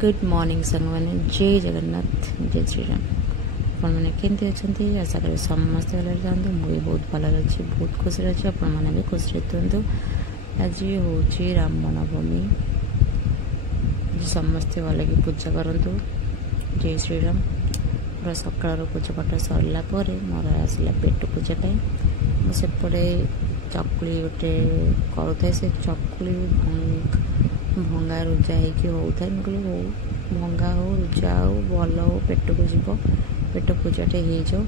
Good morning संग मैंने जय जगन्नाथ जय श्री राम आपण मैंने केमती अच्छा आशा करी समस्त भले जातु मुझे बहुत भल अच्छी बहुत खुशी अच्छी आपण मैंने भी खुशी रुहतु। आज हूँ रामनवमी समस्ते भल कि पूजा करूँ जय श्री राम। मोर सकाल पूजा पाठ सरला मोर आसला पेट पूजा मुझे चकुली गोटे करूँ से चकुली भंगा रुजा होता है मुझे हो भंगा हो रुजा हो भल हो पेट को जीव पेट पूजाटे हो जाओ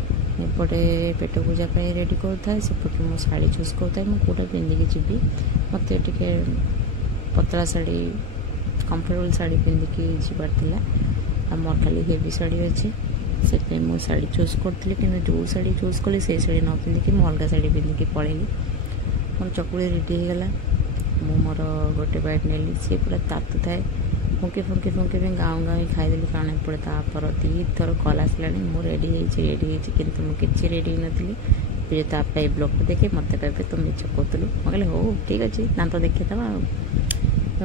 एपटे पेट पूजा रेडी करूँ सेपटे मो शाढ़ी चूज करूँ मुझे पिंधिकी जी मत पतला शाढ़ी कंफर्टेबल शाढ़ी पिंधिकी जबार मोर खाली हेवी शाढ़ी अच्छे से मो शाढ़ी चूज करी कि जो शाढ़ी चूज कली से शाढ़ी न पिंधिकी मु अलग शाढ़ी पिंधिकी पलैली मोर चकुली रेडी होगला मु मोर गोटे बाइट नेली सी पूरा तातु थाए फुंकी फुंकी फुंकी भी गाँव गाँव खाईदेली कारण एपटे तापर दी थर कल आसला रेडी किंतु मुझे रेडी नी तापाई ब्लॉग देखे मत कहते तुम मिछ कहलु मुझे हो ठीक अच्छे दात देखीदवा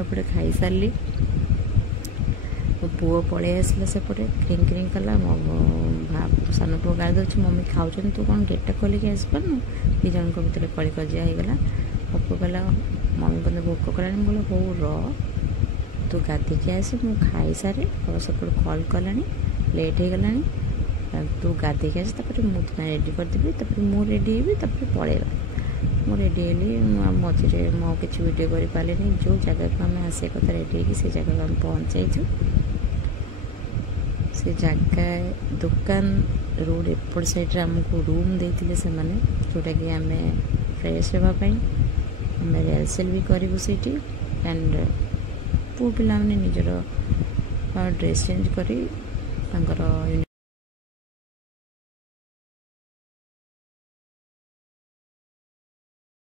एपटे खाई सारी मो पुओ पलि आसला सेपटे क्रिंग क्रिंग कला मो सान पुओ गाड़ी दूसरी मम्मी खाऊ तू कौन गेटा खोलिकी आसपारनु दी जन भितर कली कजिया होगला मो पुओ कहला मम्मी बंद भोक कला बोले हो तू गाधिकी आस मु खाई सारे और सब कल कला लेट हो गला तू गाधिकी आस मुझे रेडी करदेवी मु रेडी हेबी पलैला मु रेडी हेली मझे मो किसी वीडियो कर पारे जो जगह को आम आसे कथा रेडी हो से जगह आम पहुँचाइु से जगह दुकान रोड एपट साइड आमको रूम देते से मैंने जोटा कि आम फ्रेश होगापाई आम रिहर्सल भी करूँ से एंड पु पिला निजर ड्रेस चेंज कर